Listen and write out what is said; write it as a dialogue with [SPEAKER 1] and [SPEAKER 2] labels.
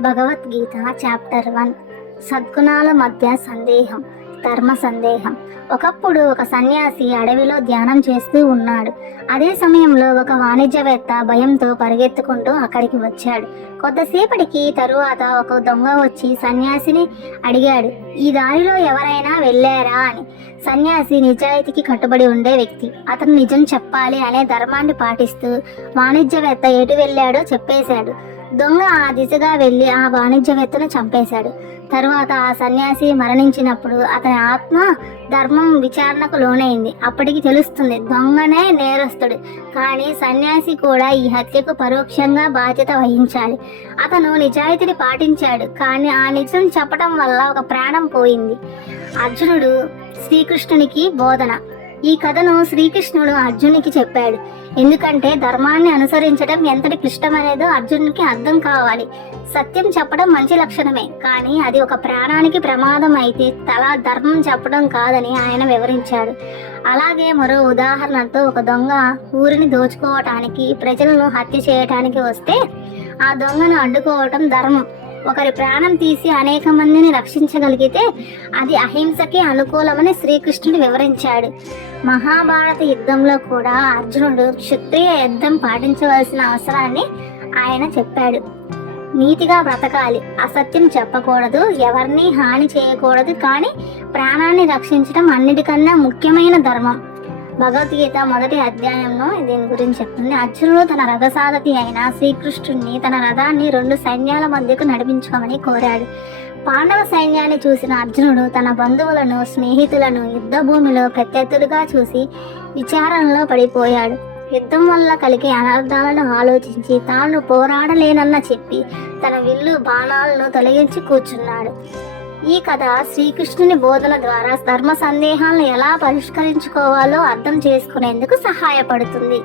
[SPEAKER 1] Bhagavad Gita chapter one. సద్గుణాల మధ్య సందేహం ధర్మ సందేహం. ఒకప్పుడు ఒక సన్యాసి అడవిలో ధ్యానం చేస్తూ ఉన్నాడు. అదే సమయంలో ఒక వాణిజ్యవేత్త భయంతో పరిగెత్తుకుంటూ అక్కడికి వచ్చాడు. కొద్దిసేపటికి తరువాత ఒక దొంగ వచ్చి సన్యాసిని అడిగాడు ఈ దారిలో ఎవరైనా వెళ్ళారా? అని. సన్యాసి నిజాయితీకి కట్టుబడి ఉండే వ్యక్తి అతను నిజం చెప్పాలి అనే ధర్మాన్ని పాటిస్తూ వాణిజ్యవేత్త ఎటు వెళ్ళాడో చెప్పేశాడు. దొంగ ఆ దిశగా వెళ్ళి ఆ వాణిజ్యవేత్తను చంపేశాడు. తరువాత ఆ సన్యాసి మరణించినప్పుడు అతని ఆత్మ ధర్మం విచారణకు లోనైంది. అప్పటికి తెలుస్తుంది దొంగనే నేరస్తుడు. కానీ సన్యాసి కూడా ఈ హత్యకు పరోక్షంగా బాధ్యత వహించాలి. అతను నిజాయితీని పాటించాడు కానీ ఆ నిజం చెప్పడం వల్ల ఒక ప్రాణం పోయింది. అర్జునుడు శ్రీకృష్ణునికి బోధన. ఈ కథను శ్రీకృష్ణుడు అర్జునికి చెప్పాడు. ఎందుకంటే ధర్మాన్ని అనుసరించడం ఎంతటి క్లిష్టమనేదో అర్జునుడికి అర్థం కావాలి. సత్యం చెప్పడం మంచి లక్షణమే. కానీ అది ఒక ప్రాణానికి ప్రమాదం అయితే తలా ధర్మం చెప్పడం కాదని ఆయన వివరించాడు. అలాగే మరో ఉదాహరణతో ఒక దొంగ ఊరిని దోచుకోవటానికి ప్రజలను హత్య చేయటానికి వస్తే ఆ దొంగను అడ్డుకోవటం ధర్మం. ఒకరి ప్రాణం తీసి అనేక మందిని రక్షించగలిగితే అది అహింసకి అనుకూలమని శ్రీకృష్ణుడు వివరించాడు. మహాభారత యుద్ధంలో కూడా అర్జునుడు క్షత్రియ యుద్ధం పాటించవలసిన అవసరాన్ని ఆయన చెప్పాడు. నీతిగా బ్రతకాలి అసత్యం చెప్పకూడదు ఎవరిని హాని చేయకూడదు కానీ ప్రాణాన్ని రక్షించడం అన్నిటికన్నా ముఖ్యమైన ధర్మం. భగవద్గీత మొదటి అధ్యాయంలో దీని గురించి చెప్తుంది. అర్జునుడు తన రథసారథి అయిన శ్రీకృష్ణుడిని తన రథాన్ని రెండు సైన్యాల మధ్యకు నడిపించుకోమని కోరాడు. పాండవ సైన్యాన్ని చూసిన అర్జునుడు తన బంధువులను స్నేహితులను యుద్ధ భూమిలో ప్రత్యర్థులుగా చూసి విచారణలో పడిపోయాడు. యుద్ధం వల్ల కలిగే అనర్థాలను ఆలోచించి తాను పోరాడలేనన్న చెప్పి తన విల్లు బాణాలను తొలగించి కూర్చున్నాడు. ఈ కథ శ్రీకృష్ణుని బోధన ద్వారా ధర్మ సందేహాలను ఎలా పరిష్కరించుకోవాలో అర్థం చేసుకునేందుకు సహాయపడుతుంది.